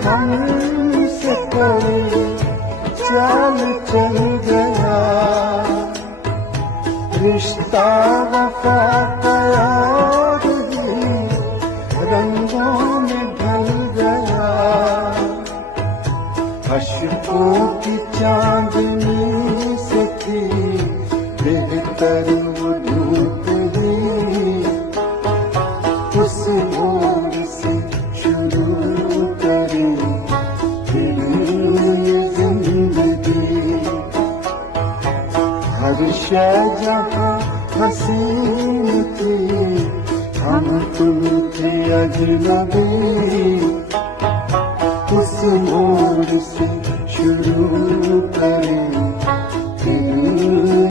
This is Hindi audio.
हमसे कोई चाल चल गया, रिश्ता वफा का और भी रंगों में ढल गया। अश्कों की चांदनी से थी बेहतर वो धूप भी, उस ओर से शुरू करें फिर ये जिंदगी। हर शय जहाँ हसीन थी, हम तुम थे अजनबी, उस मोड़ से शुरू करें